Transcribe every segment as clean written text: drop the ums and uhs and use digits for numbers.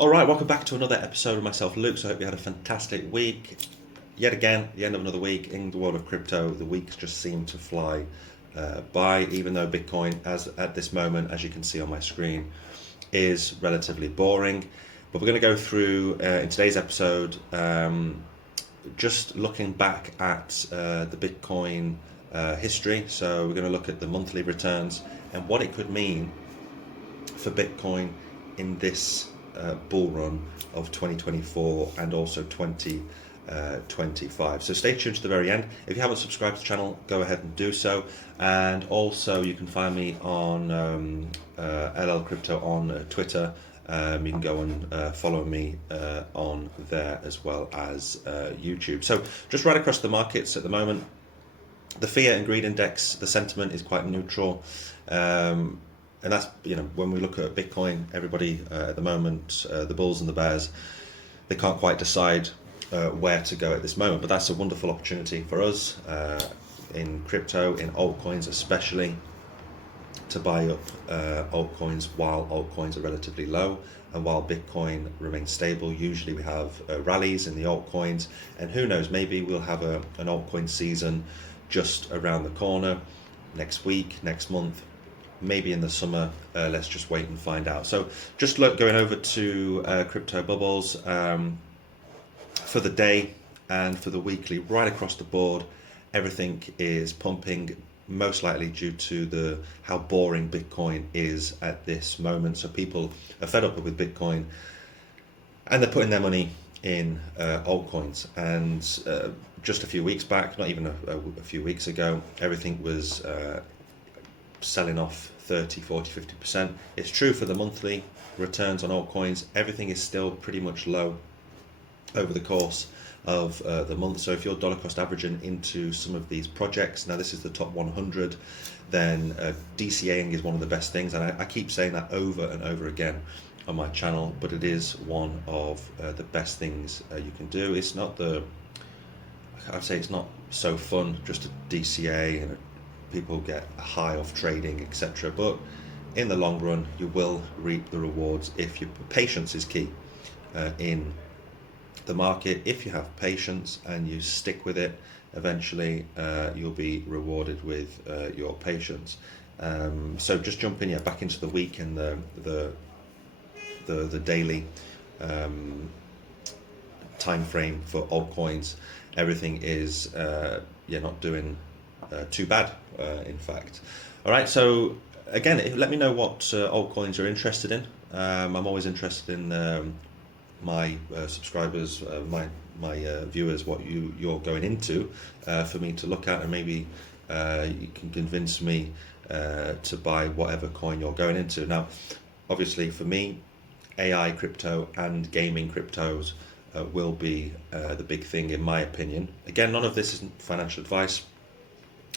All right, welcome back to another episode of myself, Luke. So I hope you had a fantastic week. Yet again, the end of another week in the world of crypto. The weeks just seem to fly by, even though Bitcoin, as at this moment, as you can see on my screen, is relatively boring. But we're going to go through in today's episode, just looking back at the Bitcoin history. So we're going to look at the monthly returns and what it could mean for Bitcoin in this bull run of 2024 and also 2025. So stay tuned to the very end. If you haven't subscribed to the channel, go ahead and do so. And also you can find me on LLCrypto on Twitter. You can go and follow me on there as well as YouTube. So just right across the markets at the moment, the fear and greed index, the sentiment is quite neutral. And that's, when we look at Bitcoin, everybody at the moment, the bulls and the bears, they can't quite decide where to go at this moment. But that's a wonderful opportunity for us in crypto, in altcoins especially, to buy up altcoins while altcoins are relatively low and while Bitcoin remains stable. Usually we have rallies in the altcoins, and who knows, maybe we'll have an altcoin season just around the corner next week, next month, maybe in the summer. Let's just wait and find out. So just going over to crypto bubbles for the day and for the weekly, right across the board, everything is pumping, most likely due to how boring Bitcoin is at this moment. So people are fed up with Bitcoin and they're putting their money in altcoins. And just a few weeks back, not even a few weeks ago, everything was selling off 30, 40, 50%. It's true for the monthly returns on altcoins. Everything is still pretty much low over the course of the month. So if you're dollar cost averaging into some of these projects, now this is the top 100, then DCAing is one of the best things. And I keep saying that over and over again on my channel, but it is one of the best things you can do. It's not I'd say it's not so fun just to DCA and people get a high off trading, etc. But in the long run, you will reap the rewards if patience is key in the market. If you have patience and you stick with it, eventually you'll be rewarded with your patience. So just jumping back into the week and the daily time frame for altcoins, everything is not doing too bad, in fact. All right, so again, let me know what altcoins you're interested in. I'm always interested in my subscribers, my viewers, what you're going into for me to look at, and maybe you can convince me to buy whatever coin you're going into. Now, obviously, for me, AI crypto and gaming cryptos will be the big thing, in my opinion. Again, none of this isn't financial advice.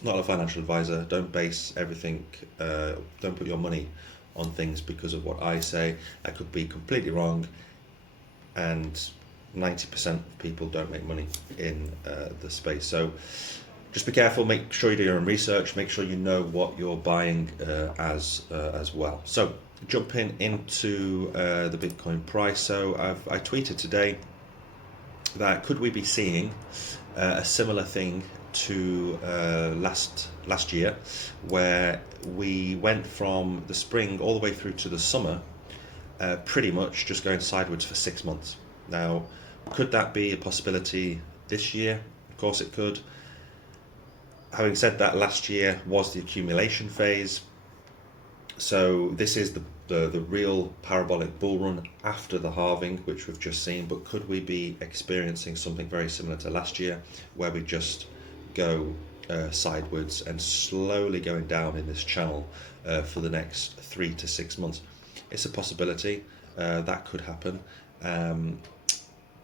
Not a financial advisor. Don't base everything, don't put your money on things because of what I say. I could be completely wrong, and 90% of people don't make money in the space. So just be careful, make sure you do your own research, make sure you know what you're buying as well. So jumping into the Bitcoin price. So I tweeted today that could we be seeing a similar thing to last year, where we went from the spring all the way through to the summer, pretty much just going sideways for 6 months. Now, could that be a possibility this year? Of course it could. Having said that, last year was the accumulation phase, so this is the real parabolic bull run after the halving, which we've just seen. But could we be experiencing something very similar to last year, where we just go sideways and slowly going down in this channel for the next 3 to 6 months? It's a possibility that could happen.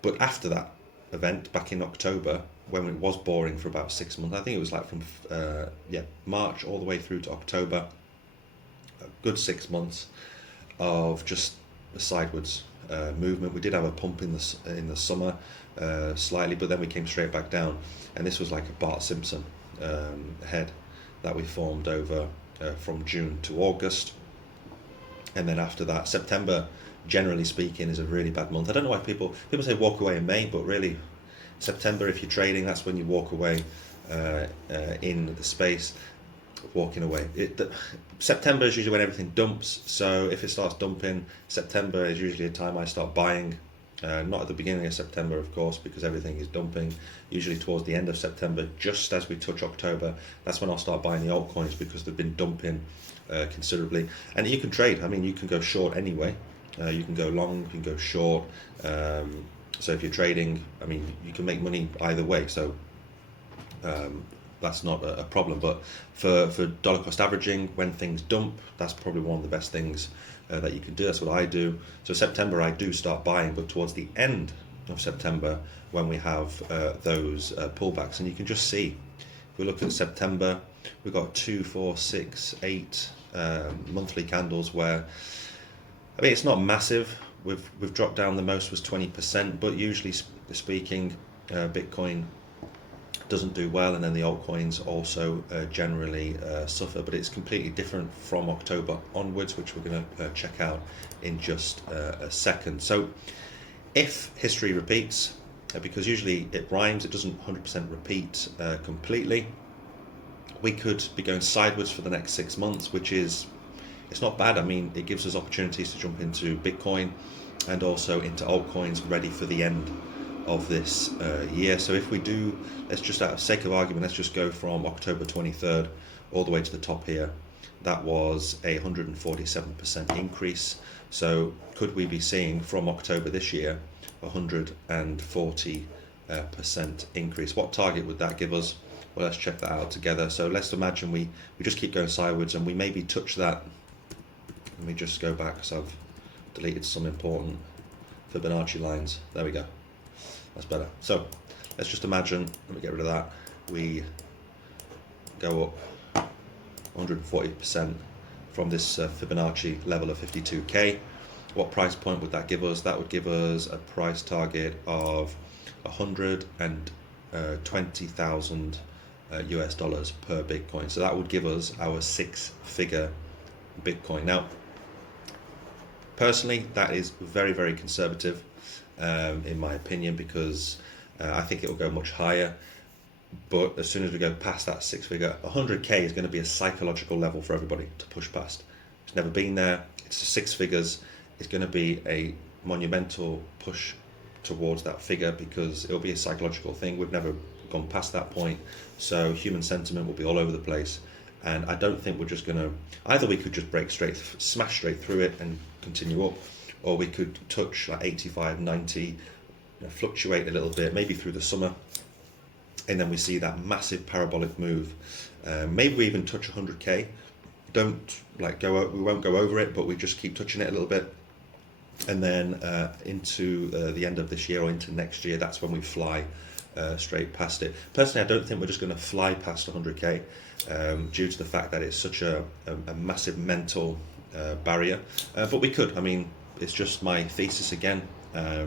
But after that event back in October, when it was boring for about 6 months, I think it was like from March all the way through to October, a good 6 months of just a sideways movement. We did have a pump in the summer slightly, but then we came straight back down, and this was like a Bart Simpson head that we formed over from June to August. And then after that, September generally speaking, is a really bad month. I don't know why people say walk away in May, but really September, if you're trading, that's when you walk away in the space. Walking away. September is usually when everything dumps, so if it starts dumping, September is usually a time I start buying. Not at the beginning of September, of course, because everything is dumping. Usually towards the end of September, just as we touch October, that's when I'll start buying the altcoins because they've been dumping considerably. And you can trade. I mean, you can go short anyway. You can go long, you can go short. So if you're trading, I mean, you can make money either way. So that's not a problem. But for dollar cost averaging, when things dump, that's probably one of the best things that you can do. That's what I do. So September I do start buying, but towards the end of September when we have those pullbacks, and you can just see, if we look at September, we've got 2, 4, 6, 8 monthly candles where, I mean, it's not massive. We've dropped down, the most was 20%, but usually speaking, Bitcoin doesn't do well, and then the altcoins also generally suffer, but it's completely different from October onwards, which we're going to check out in just a second. So if history repeats, because usually it rhymes, it doesn't 100% repeat completely, we could be going sideways for the next 6 months, which is, it's not bad. I mean, it gives us opportunities to jump into Bitcoin and also into altcoins ready for the end of this year. So if we do, let's just, out of sake of argument, let's just go from October 23rd all the way to the top here. That was a 147% increase. So could we be seeing from October this year 140% increase? What target would that give us? Well, let's check that out together. So let's imagine we just keep going sideways and we maybe touch that. Let me just go back because I've deleted some important Fibonacci lines. There we go. That's better. So let's just imagine, let me get rid of that, we go up 140% from this Fibonacci level of 52k. What price point would that give us? That would give us a price target of 120,000 US dollars per Bitcoin. So that would give us our 6-figure Bitcoin. Now, personally, that is very, very conservative. In my opinion, because I think it will go much higher, but as soon as we go past that 6-figure, 100k is going to be a psychological level for everybody to push past. It's never been there. It's 6 figures. It's going to be a monumental push towards that figure because it'll be a psychological thing. We've never gone past that point, so human sentiment will be all over the place, and I don't think we're just going to, either we could just smash straight through it and continue up, or we could touch like 85, 90, fluctuate a little bit, maybe through the summer, and then we see that massive parabolic move. Maybe we even touch 100k. Don't like we won't go over it, but we just keep touching it a little bit, and then into the end of this year or into next year, that's when we fly straight past it. Personally, I don't think we're just going to fly past 100k due to the fact that it's such a massive mental barrier, but we could. I mean, it's just my thesis again. I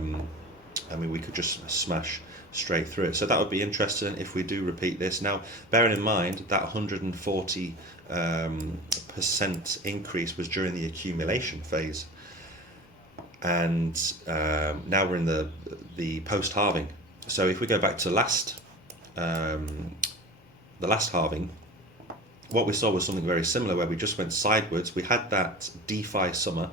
mean, we could just smash straight through it. So that would be interesting if we do repeat this. Now, bearing in mind that 140% increase was during the accumulation phase, and now we're in the post-halving. So if we go back to the last halving, what we saw was something very similar, where we just went sideways. We had that DeFi summer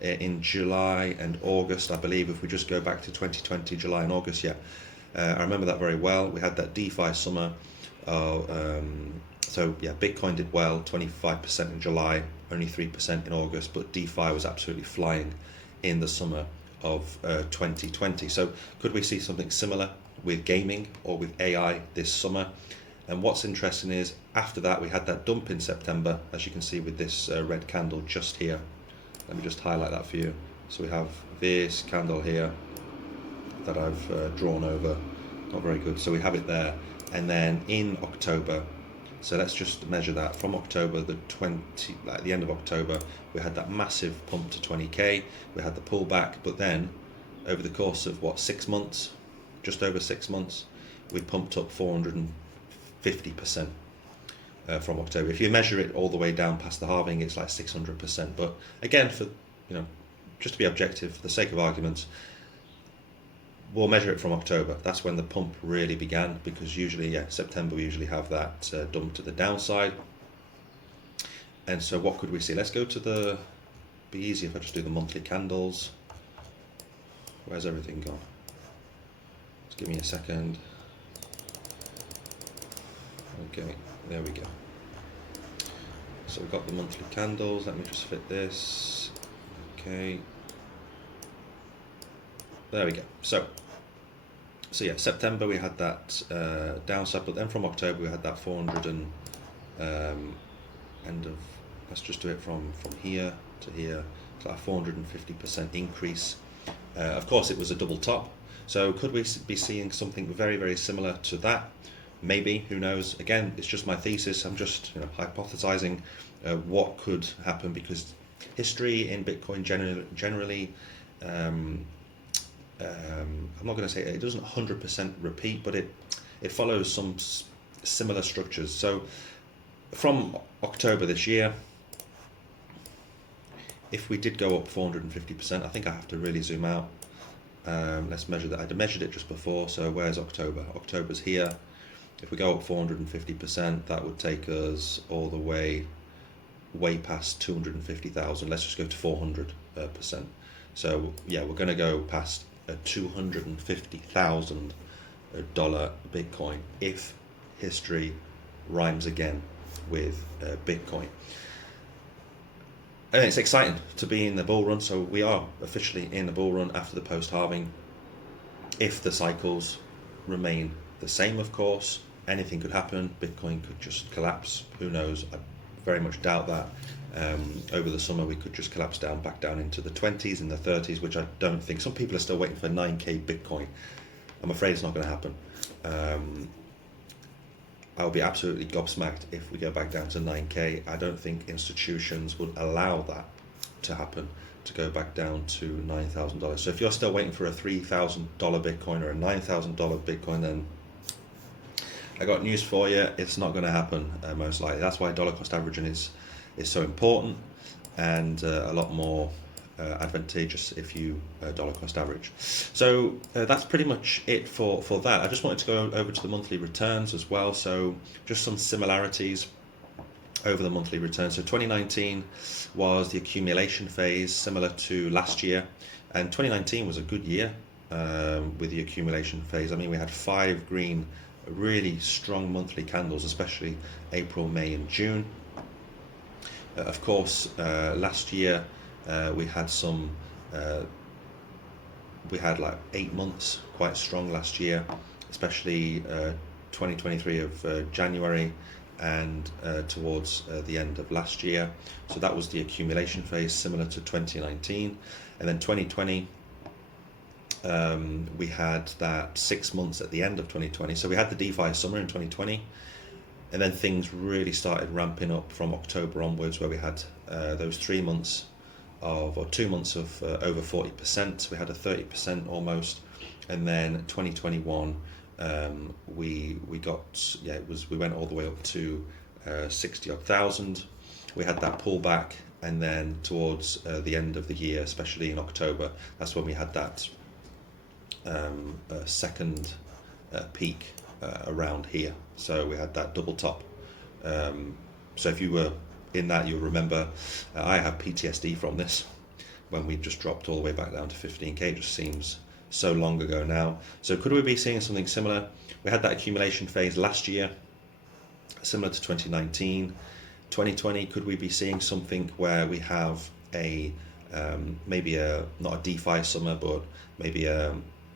in July and August, I believe. If we just go back to 2020, July and August, I remember that very well. We had that DeFi summer. So yeah, Bitcoin did well, 25% in July, only 3% in August, but DeFi was absolutely flying in the summer of 2020. So could we see something similar with gaming or with AI this summer? And what's interesting is after that we had that dump in September, as you can see with this red candle just here. Let me just highlight that for you. So we have this candle here that I've drawn over, not very good. So we have it there, and then in October, so let's just measure that from October the at the end of October, we had that massive pump to 20k. We had the pullback, but then over the course of 6 months, just over 6 months, we pumped up 450% from October. If you measure it all the way down past the halving, it's like 600%. But again, for just to be objective, for the sake of argument, we'll measure it from October. That's when the pump really began, because usually, yeah, September we usually have that dump to the downside. And so what could we see? Let's go to the, be easy if I just do the monthly candles. Where's everything gone? Just give me a second. Okay, there we go. So we've got the monthly candles. Let me just fit this. Okay. There we go. So yeah, September we had that downside, but then from October we had that 400 and end of, let's just do it from here to here, so a 450% increase. Of course it was a double top, so could we be seeing something very, very similar to that? Maybe, who knows? Again, it's just my thesis. I'm just hypothesizing what could happen, because history in Bitcoin generally I'm not going to say it doesn't 100% repeat, but it follows some similar structures. So from October this year, if we did go up 450%, I think I have to really zoom out. Let's measure that. I measured it just before, so where's October? October's here. If we go up 450%, that would take us all the way past 250,000. Let's just go to 400%. So yeah, we're going to go past a $250,000 Bitcoin if history rhymes again with Bitcoin. And it's exciting to be in the bull run. So we are officially in the bull run after the post-halving. If the cycles remain the same, of course, anything could happen. Bitcoin could just collapse. Who knows? I very much doubt that. Over the summer we could just collapse back down into the 20s and the 30s, which I don't think. Some people are still waiting for 9k Bitcoin. I'm afraid it's not going to happen. I'll be absolutely gobsmacked if we go back down to 9k. I don't think institutions would allow that to happen, to go back down to $9,000. So if you're still waiting for a $3,000 Bitcoin or a $9,000 Bitcoin, then I got news for you. It's not going to happen, most likely. That's why dollar cost averaging is so important, and a lot more advantageous if you dollar cost average. So that's pretty much it for that. I just wanted to go over to the monthly returns as well. So just some similarities over the monthly returns. So 2019 was the accumulation phase, similar to last year, and 2019 was a good year with the accumulation phase. I mean, we had 5 green, really strong monthly candles, especially April, May and June. Of course, last year we had like 8 months quite strong last year, especially 2023 of January and towards the end of last year. So that was the accumulation phase, similar to 2019. And then 2020, we had that 6 months at the end of 2020. So we had the DeFi summer in 2020. And then things really started ramping up from October onwards, where we had those 3 months or 2 months of over 40%. We had a 30% almost, and then 2021 we got, yeah, we went all the way up to 60-odd thousand. We had that pullback, and then towards the end of the year, especially in October, that's when we had that second peak around here. So we had that double top. So if you were in that, you'll remember I have PTSD from this, when we just dropped all the way back down to 15k. It just seems so long ago now. So could we be seeing something similar? We had that accumulation phase last year, similar to 2019. 2020, could we be seeing something where we have a maybe not a DeFi summer, but maybe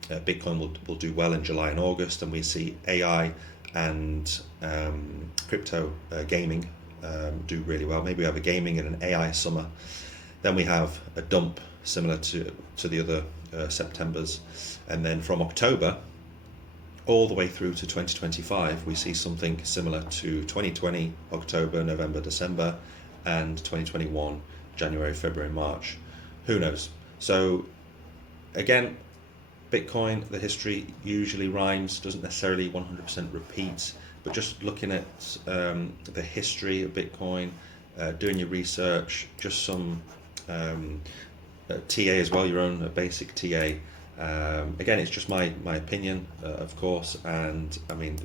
Bitcoin will do well in July and August, and we see AI and crypto gaming do really well. Maybe we have a gaming and an AI summer. Then we have a dump similar to the other Septembers, and then from October all the way through to 2025 we see something similar to 2020 October, November, December, and 2021 January, February, March. Who knows? So again, Bitcoin, the history usually rhymes, doesn't necessarily 100% repeat, but just looking at the history of Bitcoin, doing your research, just some TA as well, your own basic TA. Again, it's just my opinion, of course, and I mean,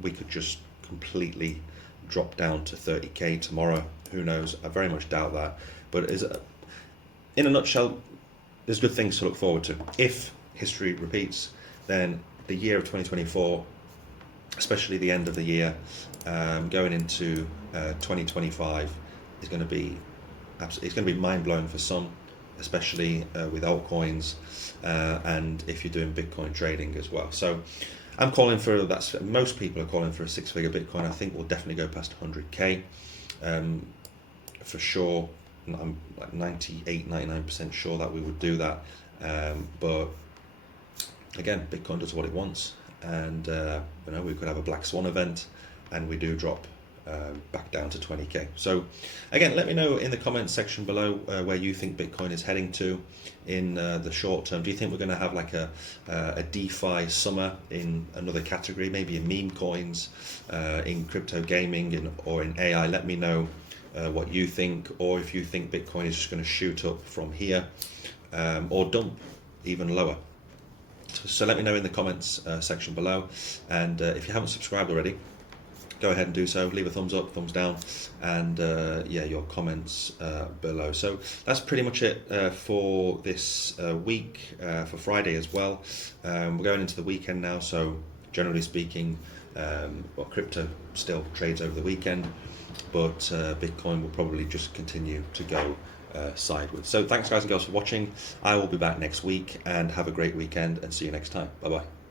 we could just completely drop down to 30k tomorrow. Who knows? I very much doubt that. But in a nutshell, there's good things to look forward to. If history repeats, then the year of 2024, especially the end of the year, going into 2025, is going to be it's going to be mind-blowing for some, especially with altcoins, and if you're doing Bitcoin trading as well. So I'm calling for most people are calling for a 6-figure Bitcoin. I think we'll definitely go past 100k for sure. I'm like 98-99% sure that we would do that, but again, Bitcoin does what it wants, and we could have a black swan event and we do drop back down to 20k. So again, let me know in the comments section below where you think Bitcoin is heading to in the short term. Do you think we're going to have like a DeFi summer in another category, maybe in meme coins, in crypto gaming, or in AI? Let me know what you think, or if you think Bitcoin is just going to shoot up from here or dump even lower. So let me know in the comments section below, and if you haven't subscribed already, go ahead and do so. Leave a thumbs up, thumbs down, and your comments below. So that's pretty much it for this week, for Friday as well. We're going into the weekend now, so generally speaking, crypto still trades over the weekend, but Bitcoin will probably just continue to go sideways. So thanks guys and girls for watching. I will be back next week, and have a great weekend, and see you next time. Bye bye.